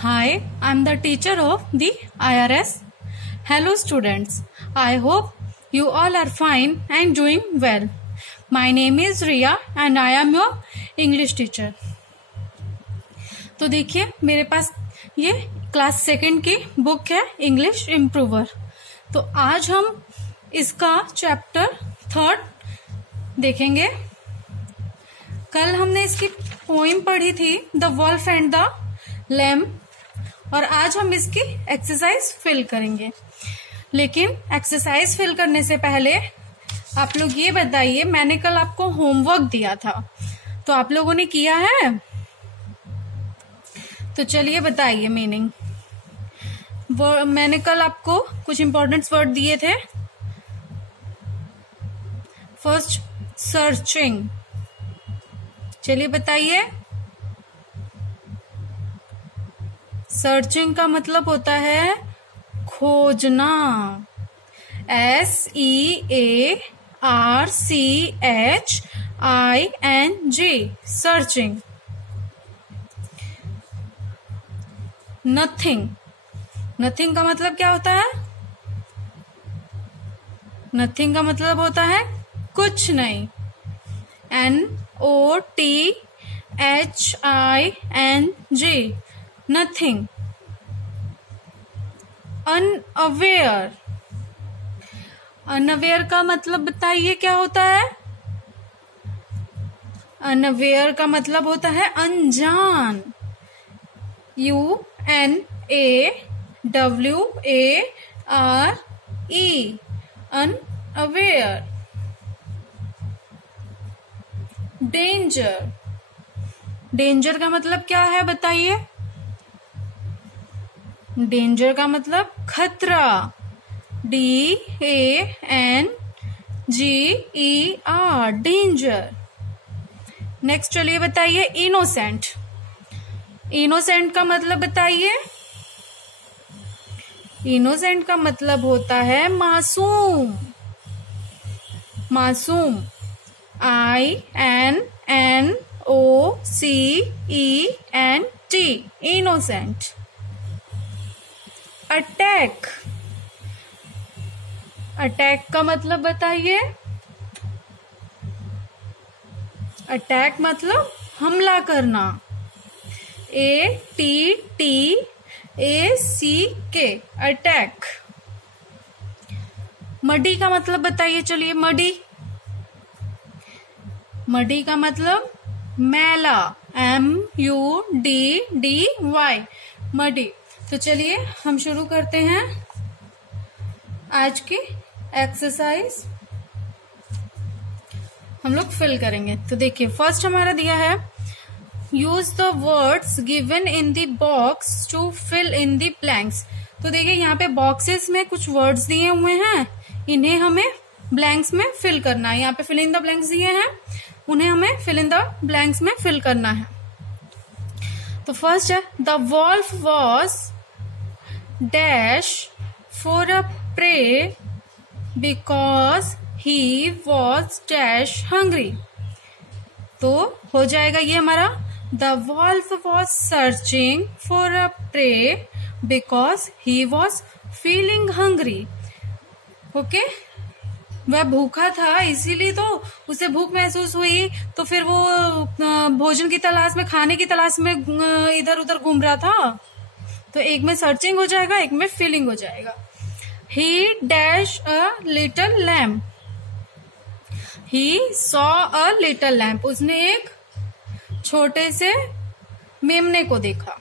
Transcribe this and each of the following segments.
Hi, I'm the teacher of the IRS. Hello students, I hope you all are fine and doing well. My name is Riya and I am your English teacher. तो देखिए मेरे पास ये class second की book है English improver. तो आज हम इसका चैप्टर 3 देखेंगे. कल हमने इसकी पोइम पढ़ी थी the wolf and the lamb और आज हम इसकी एक्सरसाइज फिल करेंगे. लेकिन एक्सरसाइज फिल करने से पहले आप लोग ये बताइए, मैंने कल आपको होमवर्क दिया था तो आप लोगों ने किया है? तो चलिए बताइए मीनिंग. मैंने कल आपको कुछ इंपॉर्टेंट वर्ड दिए थे. First searching. चलिए बताइए. सर्चिंग का मतलब होता है खोजना. SEARCHING searching. नथिंग. नथिंग का मतलब क्या होता है? नथिंग का मतलब होता है कुछ नहीं. NOTHING nothing. अनअवेयर. अनअवेयर का मतलब बताइए क्या होता है? अनअवेयर का मतलब होता है अनजान. UNAWARE unaware. डेंजर. डेंजर का मतलब क्या है बताइए? डेंजर का मतलब खतरा. DANGER danger. नेक्स्ट चलिए बताइए इनोसेंट. इनोसेंट का मतलब बताइए. इनोसेंट का मतलब होता है मासूम. मासूम. INNOCENT innocent. अटैक. अटैक का मतलब बताइए. अटैक मतलब हमला करना. ATTACK attack. मडी का मतलब बताइए. चलिए मडी. मडी का मतलब मैला. MUDDY muddy. तो चलिए हम शुरू करते हैं आज की एक्सरसाइज. हम लोग फिल करेंगे. तो देखिए फर्स्ट हमारा दिया है use the words given in the box to fill in the blanks. तो देखिए यहाँ पे बॉक्सेस में कुछ वर्ड्स दिए हुए हैं, इन्हें हमें ब्लैंक्स में फिल करना है. यहाँ पे फिल इन द ब्लैंक्स दिए हैं, उन्हें हमें फिल इन द ब्लैंक्स में फिल करना है. तो फर्स्ट है the wolf was dash for a prey because he was dash hungry. तो हो जाएगा ये हमारा the wolf was searching for a prey because he was feeling hungry. Okay. वह भूखा था इसीलिए तो उसे भूख महसूस हुई, तो फिर वो भोजन की तलाश में, खाने की तलाश में इधर उधर घूम रहा था. तो एक में सर्चिंग हो जाएगा, एक में फीलिंग हो जाएगा. ही dash a little lamp. He saw a little lamp. उसने एक छोटे से मेमने को देखा.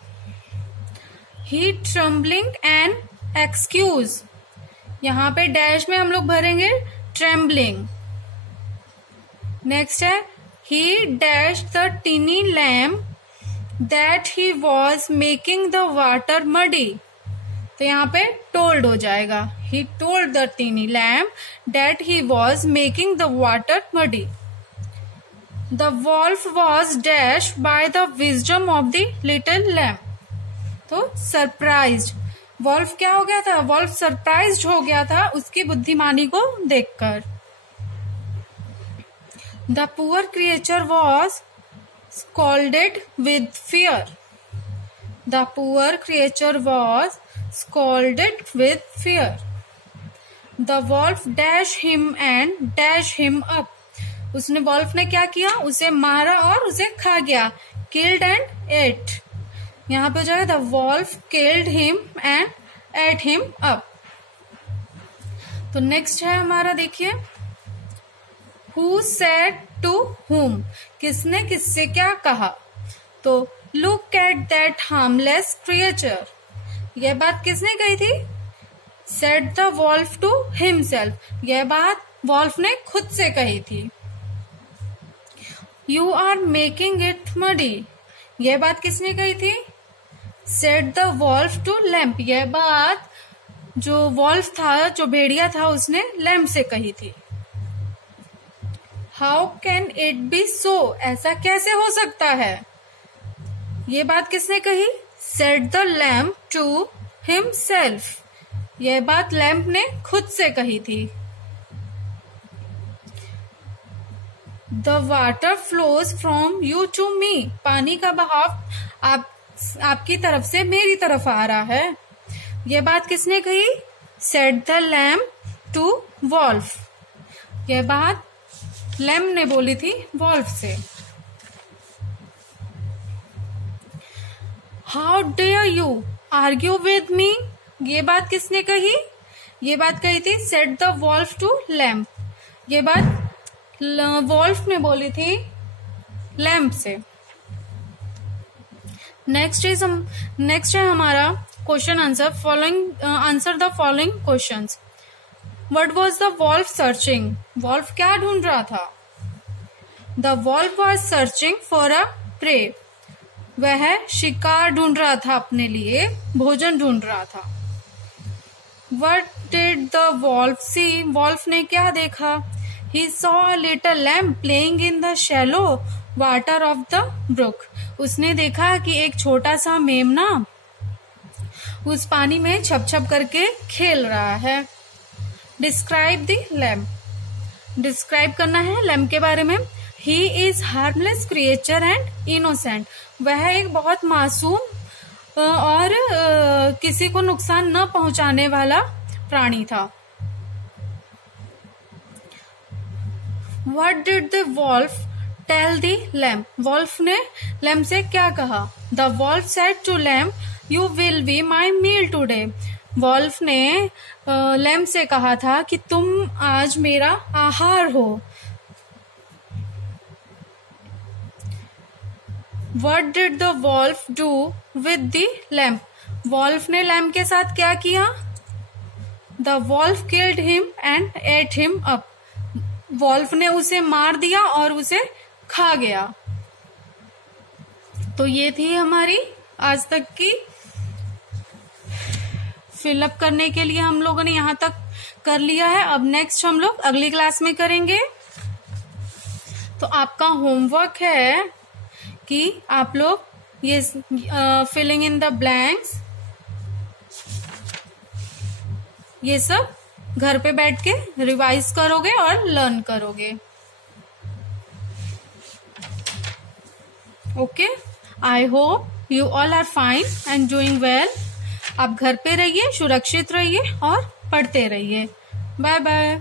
ही ट्रम्बलिंग एंड एक्सक्यूज. यहाँ पे डैश में हम लोग भरेंगे ट्रेम्बलिंग. नेक्स्ट है he dash the tiny lamb that he was making the water muddy. तो यहाँ पे टोल्ड हो जाएगा. He told the tiny lamb that he was making the water muddy. The wolf was dash by the wisdom of the little lamb. तो surprised. Wolf क्या हो गया था? वॉल्फ सरप्राइज्ड हो गया था उसकी बुद्धिमानी को देखकर. The poor creature was scolded with fear. The poor creature was scolded with fear. The wolf dash him and dash him up. उसने वॉल्फ ने क्या किया, उसे मारा और उसे खा गया. Killed and ate. यहाँ पे हो जाएगा the wolf killed him and ate him up. तो नेक्स्ट है हमारा, देखिए, हु सेड टू हुम. किसने किससे क्या कहा. तो look at that harmless creature. यह बात किसने कही थी. Said the wolf to himself. यह बात वॉल्फ ने खुद से कही थी. You are making it muddy. यह बात किसने कही थी. Said the wolf to lamp. यह बात जो वॉल्फ था, जो भेड़िया था, उसने लैम्प से कही थी. How can it be so. ऐसा कैसे हो सकता है. ये बात किसने कही. Said the lamp to himself. यह बात लैम्प ने खुद से कही थी. The water flows from you to me. पानी का बहाव आपकी तरफ से मेरी तरफ आ रहा है. यह बात किसने कही. Said the lamp to wolf. यह बात लैम्प ने बोली थी वॉल्फ से. How dare you argue with me. ये बात किसने कही. ये बात कही थी said the wolf to lamp. ये बात वॉल्फ ने बोली थी लैम्प से. नेक्स्ट है हमारा question answer. Answer the following questions. What was the wolf searching? Wolf क्या ढूंढ रहा था. The wolf was searching for a prey. वह शिकार ढूंढ रहा था, अपने लिए भोजन ढूंढ रहा था. What did the wolf see? Wolf ने क्या देखा. He saw a little lamb playing in the shallow water of the brook. उसने देखा कि एक छोटा सा मेमना उस पानी में छप छप करके खेल रहा है. Describe the lamp. डिस्क्राइब करना है लैम्प के बारे में. He is harmless creature and innocent. वह एक बहुत मासूम और किसी को नुकसान न पहुंचाने वाला प्राणी था. What did the wolf tell the lamb? Wolf ने लैम्प से क्या कहा. The wolf said to lamb, you will be my meal today. Wolf ने लैम्प से कहा था कि तुम आज मेरा आहार हो. What did the wolf do with the lamp? Wolf ने लैम्प के साथ क्या किया. The wolf killed him and ate him up. Wolf ने उसे मार दिया और उसे खा गया. तो ये थी हमारी आज तक की. फिलअप करने के लिए हम लोगों ने यहाँ तक कर लिया है. अब नेक्स्ट हम लोग अगली क्लास में करेंगे. तो आपका होमवर्क है कि आप लोग ये फिलिंग इन द ब्लैंक्स ये सब घर पे बैठ के रिवाइज करोगे और लर्न करोगे. Okay, I hope you all are fine and doing well. आप घर पे रहिए, सुरक्षित रहिए और पढ़ते रहिए. Bye bye.